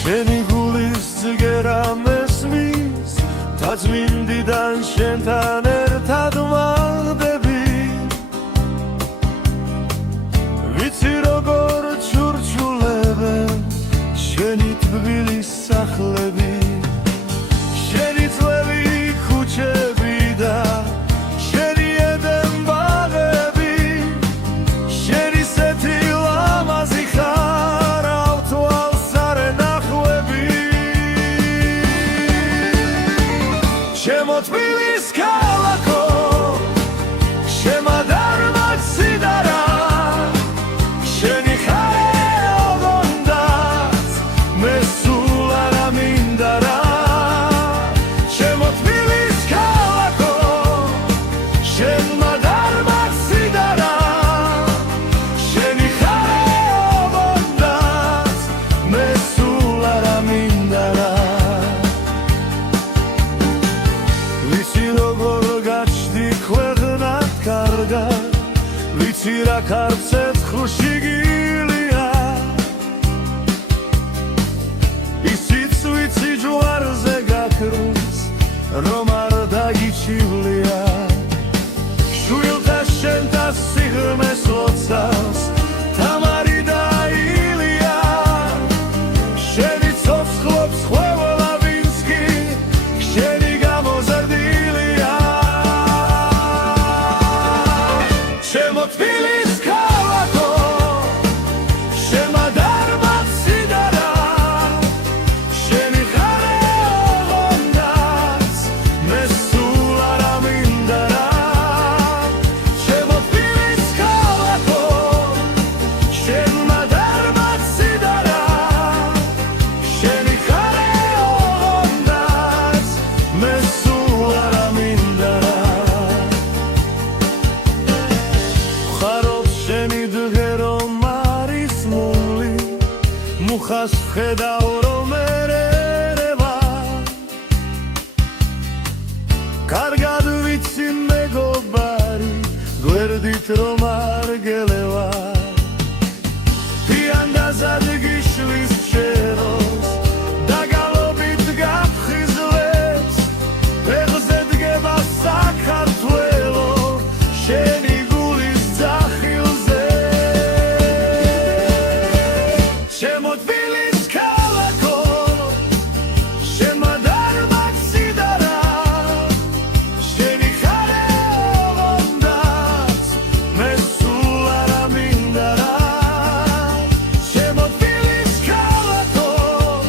შენი გულის ძლიერა მესმის თაწმინდიდან შენთან ერთად ვაღდები ვიცი როგორ ჩურჩულებენ შენი თბილის სახლები შენი ძველი ქუჩები და შენი ედენ ბაღები შენი სეთი ლამაზი ხარ ავთვალს არ ენახვები ჩემო თბილის ქალაქო შემადარმა ციდარა შენი ხარ ოღონდაც მე სულ არ ამინდა რა ჩემო თბილის ქალაქო შემადარმა ციდარა შენი ხარ ოღონდაც მე სულ არ ამინდა რა ვიცი როგორ გაჩდი ქვეყნად კარგად ვიცი რა ქარცეთ ხუშიგილია ისიც ვიცი ჯვარზე გაქრუს რომ არ დაგიჩივლია შვილთა შენთა სიღრმეს ლოცავს თამარი და ილია შენი ცოცხლობს ხვეველა ვინც კი შენი გამოზრდილია ჩემო თბილის ქალაქო შემადარმა ციდარა შენი ხარ ოღონდაც მე სულ არ ამინდა რა ჩემო თბილის ქალაქო შემადარმა ციდარა შენი ხარ ოღონდაც მე სულ არ ამინდა რა ხარობს შენი დღერო მარის მული მუხას ვხედავ რომ ერევა კარგად ვიცი მეგობარი გვერდით რომ არ გელევა თიან დაზადგი